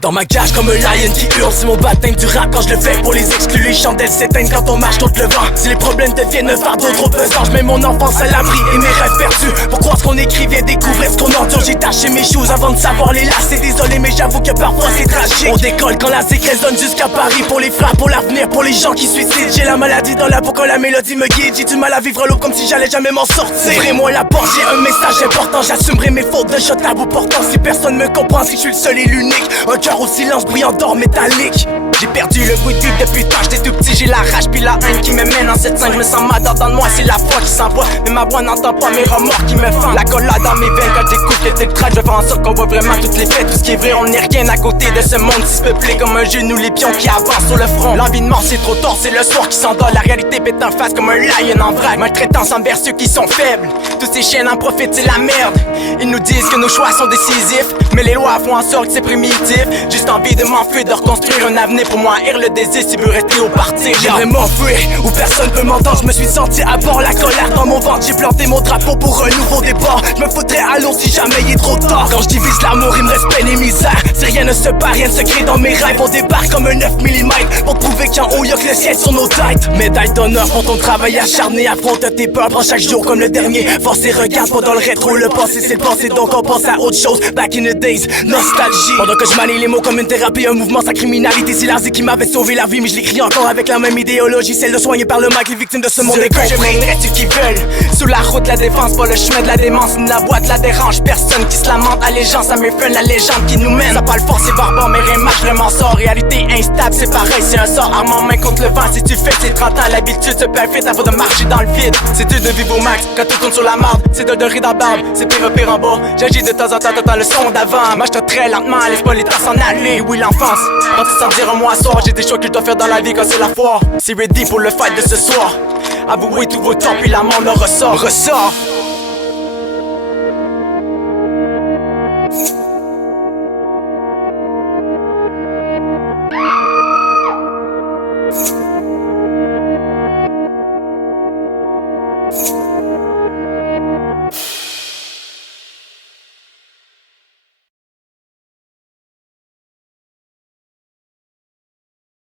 Dans ma cage comme un lion qui hurle, c'est mon baptême du rap quand je le fais pour les exclus. Les chandelles s'éteignent quand on marche contre le vent. Si les problèmes deviennent un fardeau trop pesant, je mets mon enfance à l'abri et mes rêves perdus. Pour croire ce qu'on écrit vient découvrir ce qu'on endure. J'ai taché mes choses avant de savoir les lasser. Désolé mais j'avoue que parfois c'est tragique. On décolle quand la séquence résonne jusqu'à Paris. Pour les frères, pour l'avenir, pour les gens qui suicident. J'ai la maladie dans la peau quand la mélodie me guide. J'ai du mal à vivre à l'aube comme si j'allais jamais m'en sortir. Ouvrez-moi la porte, j'ai un message important. J'assumerai mes fautes de shot à bout portant. Si personne me comprend, si je suis le seul et l'unique. Un cœur au silence brillant d'or métallique. J'ai perdu le goût de vivre depuis tant j'étais tout petit. J'ai la rage puis la haine qui me mène en cette scène. Je me sens mal dans moi, c'est la foi qui s'envoie. Mais ma voix n'entend pas mes remords qui me fendent. La colle dans mes veines quand j'écoute le titrage. Je fais en sorte qu'on voit vraiment toutes les faits. Tout ce qui est vrai, on n'est rien à côté de ce monde si peuplé comme un genou, les pions qui avancent sur le front. L'envie de mort c'est trop tard, c'est le soir qui s'endort. La réalité pète en face comme un lion en vrac. Maltraitance envers ceux qui sont faibles. Tous ces chiens en profitent, c'est la merde. Ils nous disent que nos choix sont décisifs, mais les lois font en sorte que c'est primitif. Juste envie de m'enfuir, de reconstruire un avenir pour moi. Erre le désir si veut rester au parti. J'aimerais m'enfuir où personne peut m'entendre. Je me suis senti à bord, la colère dans mon ventre. J'ai planté mon drapeau pour un nouveau départ. Je me foutrais à l'eau si jamais il est trop tard. Quand je divise l'amour, il me reste peine et misère. Si rien ne se part, rien ne se crée dans mes rêves. On débarque comme un 9 mm pour prouver qu'en haut y'a que le ciel sur nos têtes. Médaille d'honneur pour ton travail acharné. Affronte tes peurs, prends chaque jour comme le dernier. Force et regarde pas dans le rétro. Le passé c'est le passé, donc on pense à autre chose. Back in the days, nostalgie. Pendant que je manie les mots comme une thérapie, un mouvement, sa criminalité. C'est l'asile qui m'avait sauvé la vie, mais je l'écris encore avec la même idéologie. Celle de soigner par le mal les victimes de ce monde est compris. J'aimerais ceux qui veulent. Sous la route, la défense, pas le chemin de la démence. Ni la boîte la dérange, personne qui se lamente. Allégeance à mes fun, la légende qui nous mène. Ça parle fort, c'est barbare, mais rien marche vraiment sort. Réalité instable, c'est pareil, c'est un sort. Arme en main contre le vent, si tu fais c'est 30 ans. L'habitude se perfecte avant de marcher dans le vide. C'est dur de vivre au max, quand tout tourne sur la marde. C'est de rire dans la barbe, c'est pire en bas. J'agis de temps en temps, t'entends le son d'avant. Marche très lentement, laisse pas les temps s'en aller. Oui, l'enfance, quand tu sens dire un mois soir. J'ai des choix que je dois faire dans la vie quand c'est la foire. C'est ready pour le fight de ce soir. Avouez tous vos torts puis la mort me ressort.